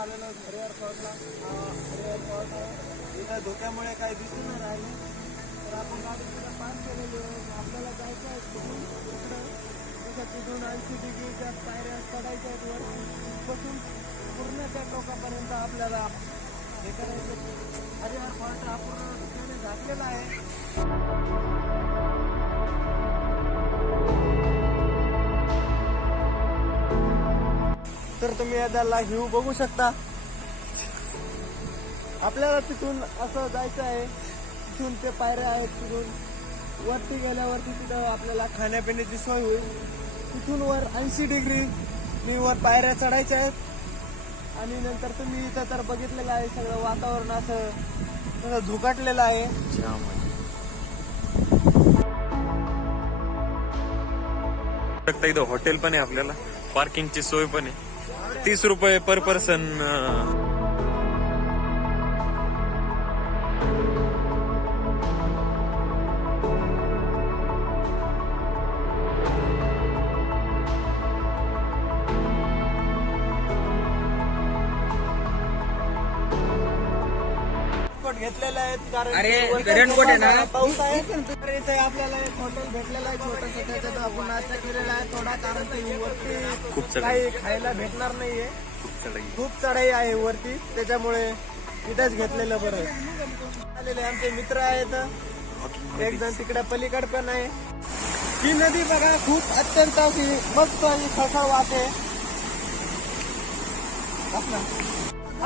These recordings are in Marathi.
आलेलो हरिहर फॉर्टला. हरिहर फॉर्ट इथं धोक्यामुळे काही दिसून नाही राहिले, तर आपण गाडी तिथं पास केलेली आहे. आपल्याला जायचं आहे तिथून इकडं, तसं तिथून 80 डिग्रीच्या पायऱ्या चढायच्या आहेत वर, तिथपासून पूर्ण त्या टोकापर्यंत आपल्याला हे करायचं. हरिहर फॉर्ट हा पूर्ण झाकलेला आहे. तर तुम्ही याला व्ह्यू बघू शकता. आपल्याला तिथून असं जायचं आहे, तिथून ते पायऱ्या आहेत, तिथून वरती गेल्यावरती तिथं आपल्याला खाण्यापिण्याची सोय होईल. तिथून वर 80 डिग्री मी वर पायऱ्या चढायच्या आहेत. आणि नंतर तुम्ही इथं तर बघितलेलं आहे सगळं वातावरण असं धुकाटलेलं आहे. इथं हॉटेल पण आहे, आपल्याला पार्किंगची सोय पण आहे. 30 रुपये पर पर्सन. घेतलेला आहे कारण रेनकोट आहे ना, पाऊस आहे. तर इथे आपल्याला एक हॉटेल भेटलेलं आहे छोटस, त्याच्यात आपण नाश्ता केलेला आहे थोडा, कारण की वरती खूप काही खायला भेटणार नाहीये, खूप चढाई आहे वरती, त्याच्यामुळे इथेच घेतलेलं बरं. आलेले आमचे मित्र आहेत, एक जण तिकडे पलीकडे पण आहे. ही नदी बघा खूप अत्यंत मस्त खळखळ वाहते.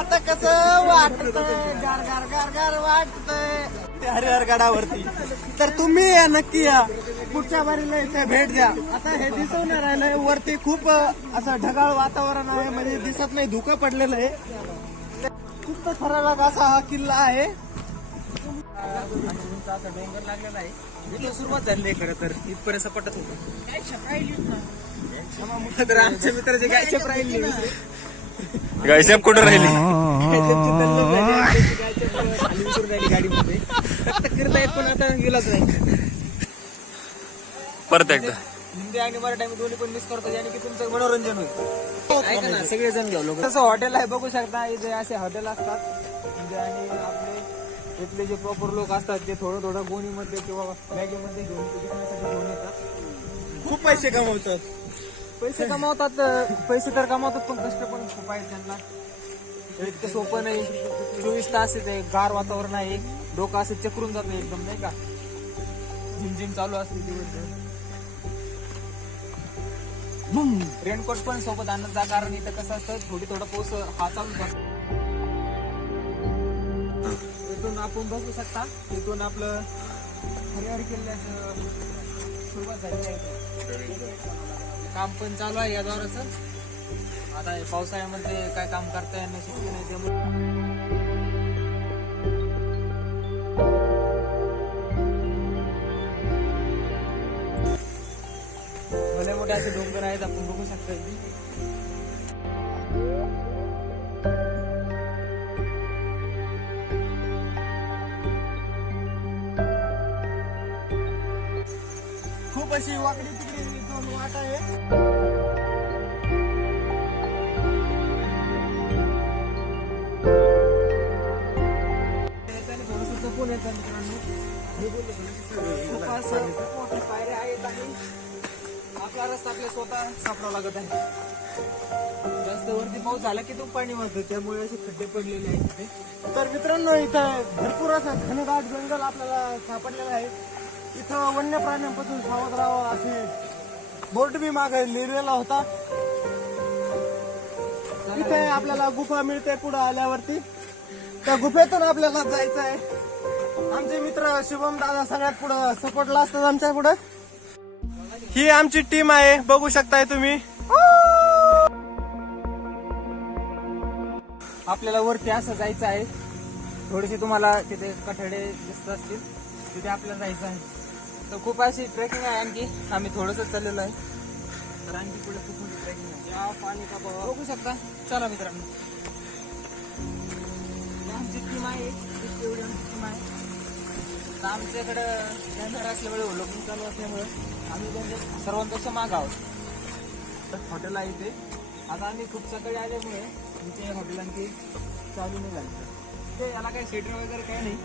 आता कसं वाटतंय, गार गार गार गार वाटतंय ते हरिहर गडावरती. तर तुम्ही या, नक्की या, पुढच्या बारीला इथे भेट द्या. आता हे दिसून नाही राहिलंय, वरती खूप असं ढगाळ वातावरण आहे, म्हणजे दिसत नाही, धुकं पडलेलं आहे. खूप थरारक असा हा किल्ला आहे. असा डोंगर लागलेला आहे. इथं सुरुवात झाली आहे खरं तर, इथपर्यंत पटत होतं. तर आमच्या मित्राचे गायछाप राहिली, गायसाहेब कुठं राहिली? खाली उतरून राहिली गाडीमध्ये. फक्त फिरता येत, पण आता गेलाच नाही. परत एकदा हिंदी आणि मराठी आम्ही दोन्ही पण मिस करतो, याने की तुमचं मनोरंजन होईल. ऐका ना, सगळेजण घेऊ लोक. तसं हॉटेल आहे, बघू शकता. इथे असे हॉटेल असतात, म्हणजे आणि आपले इथले जे प्रॉपर लोक असतात ते थोडं थोडं गोणीमध्ये किंवा बॅगेमध्ये घेऊन विकण्यासाठी घेऊन येतात. खूप पैसे कमवतात. पैसे तर कमावतात, पण कष्ट पण खूप आहेत त्यांना. इतकं सोपं नाही. 24 तास इथे गार वातावरण आहे, डोकं असं चक्रून जातं एकदम, नाही का, झिमझिम चालू असते दिवसभर. रेनकोट पण सोबत आणत जा, कारण इथं कसं असतं थोडं पाऊस हा चालू असतो. इथून आपण बघू शकता, इथून आपलं हरिहर किल्ल्याचं सुरुवात झाली आहे. काम पण चालू आहे या दौऱ्याचं. आता पावसाळ्यामध्ये काय काम करता येणं शक्य नाही, त्यामुळे भले मोठे असे डोंगर आहेत, आपण बघू शकता. खूप अशी वाकडी तिकडी दोन वाट आहे. थोडस जपून येतात मित्रांनो. खूप असं मोठे पायऱ्या आहेत आणि आपला रस्ता आपल्या स्वतः सापडावा लागत आहे. जास्त वरती पाऊस झाला की तो पाणी वाहतं, त्यामुळे असे खड्डे पडलेले आहेत तिथे. तर मित्रांनो, इथं भरपूर असं घनदाट जंगल आपल्याला सापडलेलं आहे. इथं वन्य प्राण्यांपासून सावध राहावं असे बोर्ड बी मागे लिहिलेला होता. इथे आपल्याला गुफा मिळते पुढे आल्यावरती. त्या गुफेतून आपल्याला जायचं आहे. आमचे मित्र शुभम दादा सगळ्यात पुढे सपोर्टला असतात आमच्या पुढे. ही आमची टीम आहे, बघू शकताय तुम्ही. आपल्याला वरती असं जायचं आहे. थोडेसे तुम्हाला तिथे कठडे दिसत असतील, तिथे आपल्याला जायचं आहे. तर खूप अशी ट्रेकिंग आहे. आणखी आम्ही थोडंसं चाललेलो आहे, तर आणखी पुढे खूप मोठी ट्रेकिंग आहे. या पाणी का बघू शकता. चला मित्रांनो, आमची टीम आहे, एवढी आमची टीम आहे. तर आमच्याकडं कॅमेरा असल्यामुळे व्लॉगिंग चालू असल्यामुळे आम्ही त्यांच्या सर्वांपेक्षा माग आहोत. हॉटेल आहे इथे. आता आम्ही खूप सकाळी आल्यामुळे इथे हॉटेलांची चालू नाही झाली. ते याला काही शेटर वगैरे काही नाही,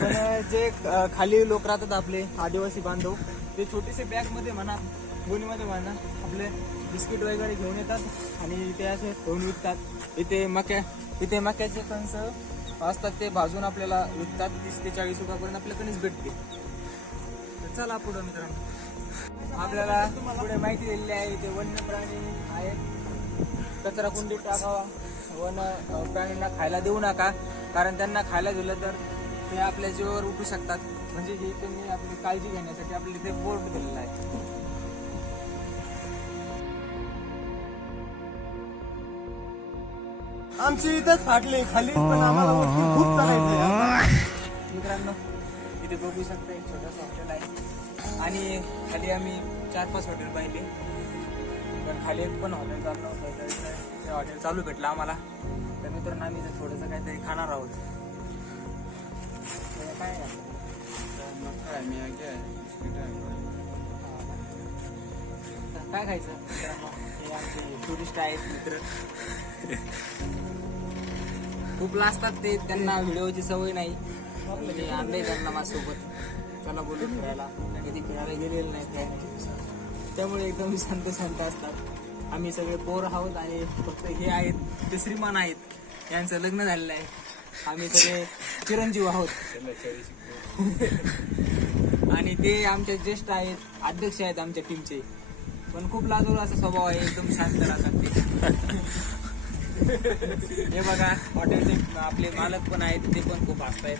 पण जे खाली लोक राहतात आपले आदिवासी बांधव, ते छोटेसे बॅगमध्ये म्हणा गोणीमध्ये म्हणा आपले बिस्किट वगैरे घेऊन येतात आणि ते असे ठेवून विकतात. इथे मक्याचे कणस असतात, ते भाजून आपल्याला विकतात. 30 ते 40 रुपयापर्यंत आपल्या कणीस भेटते. तर चला पुढं मित्रांनो, आपल्याला पुढे माहिती दिलेली आहे. इथे वन्य प्राणी आहेत, कचरा कुंडीत टाकावा, वन्य प्राण्यांना खायला देऊ नका, कारण त्यांना खायला दिलं तर ते आपल्या जीवावर उठू शकतात. म्हणजे हे त्यांनी आपली काळजी घेण्यासाठी आपल्याला इथे बोर्ड दिलेला आहे. आमची इथंच फाटली खाली, पण आम्हाला वरती खूप चालायचं. मित्रांनो इथे बघू शकता एक छोटंसं हॉटेल आहे आणि खाली आम्ही 4-5 हॉटेल पाहिले, पण खाली एक पण हॉटेल चालू नव्हतं. तर ते हॉटेल चालू भेटलं आम्हाला. तर मित्रांनो आम्ही इथे थोडंसं काहीतरी खाणार आहोत. तर काय आहे? काय खायचं मित्रांनो? हे आमचे टुरिस्ट आहेत मित्र, खूप लाजतात ते, त्यांना व्हिडिओची सवय नाही. म्हणजे आणलंय त्यांना माझ्यासोबत, त्यांना बोलून फिरायला, कधी फिरायला गेलेलं नाही काय नाही, त्यामुळे एकदम शांत असतात. आम्ही सगळे पोर आहोत आणि फक्त हे आहेत ते श्रीमान आहेत, यांचं लग्न झालेलं आहे. आम्ही सगळे चिरंजीव आहोत आणि ते आमचे ज्येष्ठ आहेत, अध्यक्ष आहेत आमच्या टीमचे, पण खूप लाजूर असा स्वभाव आहे, एकदम शांत राहतात ते. हे बघा हॉटेलचे आपले मालक पण आहेत, ते पण खूप हसतायत.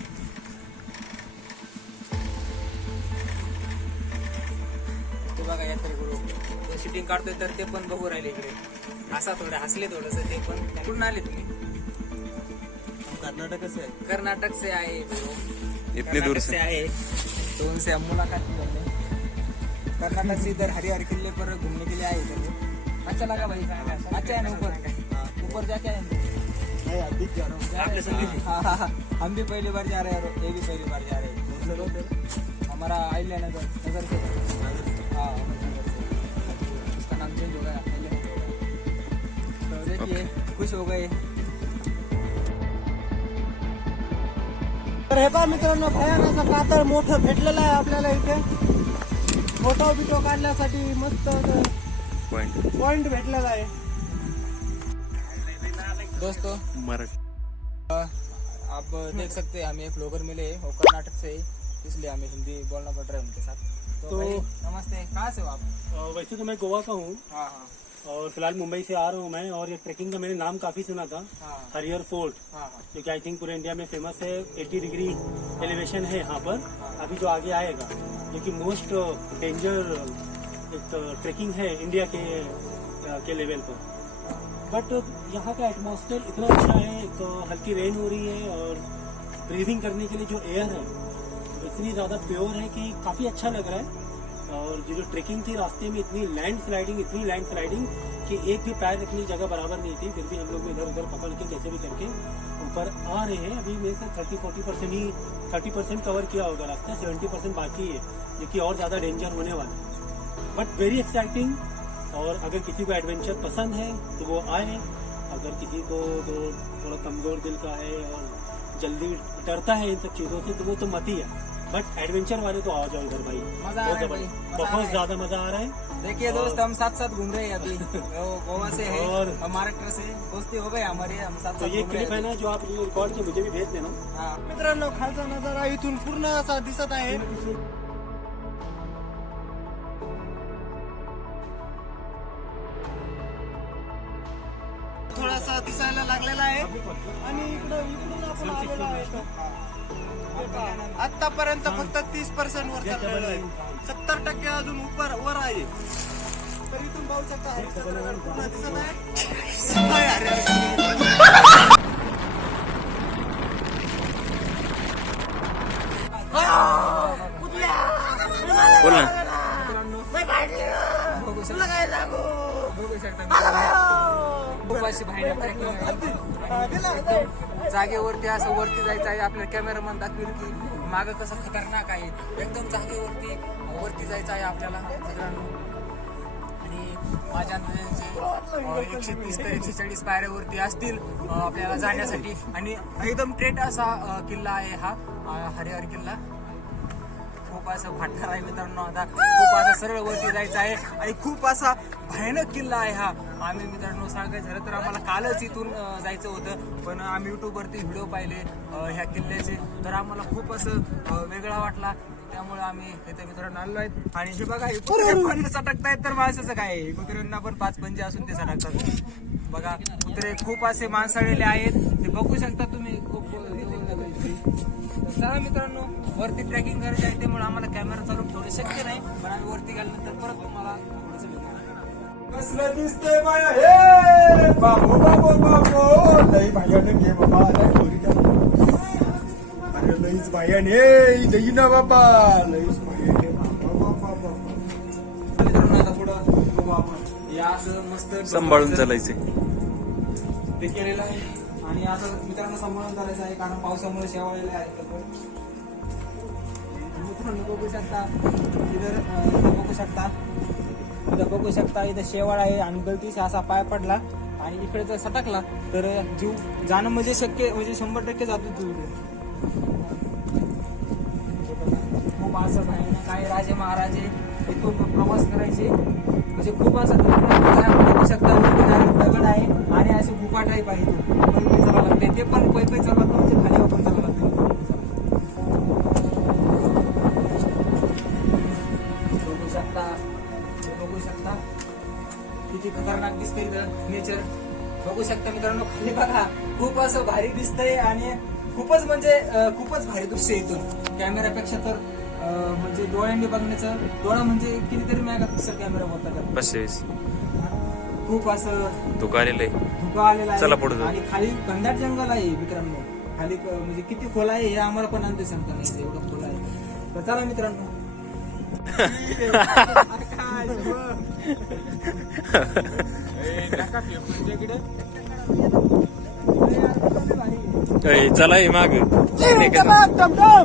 ते बघा यात्रे करू शूटिंग काढतोय तर ते पण बघू राहिले इकडे, थोडे हसले थोडस. ते पण कुठून आले तुम्ही? कर्नाटक से आहे, इतने दूर से आए, तो उनसे हम मुलाकात की हमने. कर्नाटक से इधर हरिहर किले पर घूमने के लिए आए थे. अच्छा लगा भाई, अच्छा है ना? ऊपर जाके आए. हाँ, हम भी पहली बार जा रहे हैं, ये भी पहली बार जा रहे हैं. हमारा आइलैंड नगर से, हाँ उसका नाम चेंज हो गया, आइलैंड हो गया. तो देखिए खुश हो गए. तर हे पहा मित्रांनो, भयान असं कातळ मोठं भेटलेलं आहे आपल्याला इथे. फोटो बिटो काढण्यासाठी मस्त पॉइंट भेटलेला आहे. दोस्तों मराठी आप देख सकते हैं हमें एक ब्लॉगर मिले वो कर्नाटक से, इसलिए हमें हिंदी बोलना पड़ रहा है उनके साथ. तो भाई, नमस्ते, कहाँ से हो आप? वैसे तो मैं गोवा का हूँ हाँ हाँ और फिलहाल मुंबई से आ रहा हूँ मैं, और ये ट्रैकिंग का मैंने नाम काफी सुना था, हाँ हरिहर फोर्ट, हाँ हाँ. जो कि आई थिंक पूरे इंडिया में फेमस है. 80 डिग्री एलिवेशन है यहाँ पर. अभी जो आगे आएगा, जो कि मोस्ट डेंजर एक ट्रैकिंग है India K level per. But यहाँ का एटमॉस्फेयर इतना अच्छा है, तो हल्की रेन हो रही है और ब्रीदिंग करने के लिए जो एयर है इतनी ज़्यादा प्योर है कि काफ़ी अच्छा लग रहा है. और जो ट्रेकिंग थी रास्ते में इतनी लैंड स्लाइडिंग कि एक भी पैर रखने की जगह बराबर नहीं थी. फिर भी हम लोग इधर उधर पकड़ के कैसे भी करके ऊपर आ रहे हैं. अभी मेरे से 30% कवर किया होगा रास्ता, 70% बाकी है, जो कि और ज़्यादा डेंजर होने वाला है. But very exciting. और अगर किसी को एडवेंचर पसंद है तो वो आए. अगर किसी को तो थोड़ा कमज़ोर दिल का है और जल्दी डरता है इन सब चीज़ों से, तो वो तो मत ही है. बट एडवेंचर वाले तो आ जाओ इधर भाई, मजा आ रहा है भाई, बहुत ज्यादा मजा आ रहा है. देखिए दोस्त, हम साथ घूम रहे हैं अभी. वो गोवा से है और महाराष्ट्र से, दोस्ती हो गई हमारी, हम साथ तो ये घूम क्लिप रहे है हैं. ना जो आप रिकॉर्ड किए, मुझे भी भेज देना. हाँ. मित्रांनो खालचा नजारा इथून पूर्ण असा दिसत आहे. थोडासा दिसायला लागलेला आहे आणि इकडून आपण आलेलो आहे. आतापर्यंत फक्त 30% वर चाललेलो आहे, 70% अजून वर आहे. तर इथून पाहू शकता हरिश्चंद्रगड पूर्ण दिसत आहे. बोल ना. बघू शकता मित्रांनो, खूप अशी भयानक ट्रेकिंग. जागेवरती असं वरती जायचं आहे. आपल्या कॅमेरामॅन दाखवेल की मागं कसं खतरनाक आहे. एकदम जागेवरती वरती जायचं आहे आपल्याला मित्रांनो. आणि माझ्या अंदाजाचे 130 ते 140 पायऱ्यावरती असतील आपल्याला जाण्यासाठी. आणि एकदम ट्रेट असा किल्ला आहे हा हरिहर किल्ला. खूप असं फाटणार आहे मित्रांनो. आता खूप असं सरळ वरती जायचं आहे आणि खूप असा भयानक किल्ला आहे हा. आम्ही मित्रांनो सांगायचं झालं तर आम्हाला कालच इथून जायचं होतं, पण आम्ही युट्यूबवरती व्हिडिओ पाहिले ह्या किल्ल्याचे, तर आम्हाला खूप असं वेगळा वाटला. त्यामुळे आम्ही इथे मित्रांनो आलो आहेत. आणि हे बघा हे कुत्रे पण सटकतायत, तर माणसाचं काय आहे, कुत्र्यांना पण 5 पंजे असून ते सटकतात. बघा कुत्रे खूप असे माणसाळलेले आहेत, ते बघू शकता तुम्ही. खूप चला मित्रांनो, वरती ट्रॅकिंग करायची आहे, त्यामुळे आम्हाला कॅमेरा चालू ठेवणं शक्य नाही, पण आम्ही वरती गेल्यानंतर परत तुम्हाला थोडंसं भेटणार. कसलं दिसतंय बाया हे बाबो बाबो बाबो, लई भयानक आहे बाबा, लई चोरीच्या. अरे लईच भयान हे, लई ना बाबा, लईच भयान हे बाबा बाबा. मित्रांनो आता पुढं बघू आपण. या असं मस्त सांभाळून चालायचे. ते केलेलं आहे आणि असं मित्रांनो सांभाळून चालायचं आहे, कारण पावसामुळे शेवाळलेले आहेत. मित्रांनो बघू शकता इथं बघू शकता इथं बघू शकता इथं शेवाळ आहे आणि गलतीशी असा पाय पडला आणि इकडे जर सटकला तर जीव जाणं म्हणजे शक्य, म्हणजे 100% जातो जीव. खूप असं भयानक आहे. राजे महाराजे इथून प्रवास करायचे, म्हणजे खूप असं बघू शकता दगड आहे आणि असे गुफा टाईप आहे. पैपै चालावं लागते, ते पण पैपै चालवत म्हणजे खाली पण चालावं लागते. बघू शकता किती खतरनाक दिसतंय इथं नेचर. बघू शकता मित्रांनो खाली बघा, खूप असं भारी दिसतंय आणि खूपच म्हणजे खूपच भारी दृश्य इथून कॅमेऱ्यापेक्षा. तर म्हणजे डोळ्यांनी बघण्याचं, डोळा म्हणजे कितीतरी मेगापिक्सल कॅमेरा होता. 520 खूप असं धुका आलेलं आहे. धुका आलेला चला आहे पुढे जाऊ. आणि खाली घनदाट जंगल आहे मित्रांनो. खाली म्हणजे किती खोल आहे हे आम्हाला पण अंदाज सांगता नाही, एवढं खोल आहे. तर चला मित्रांनो. चला हे माग टमटम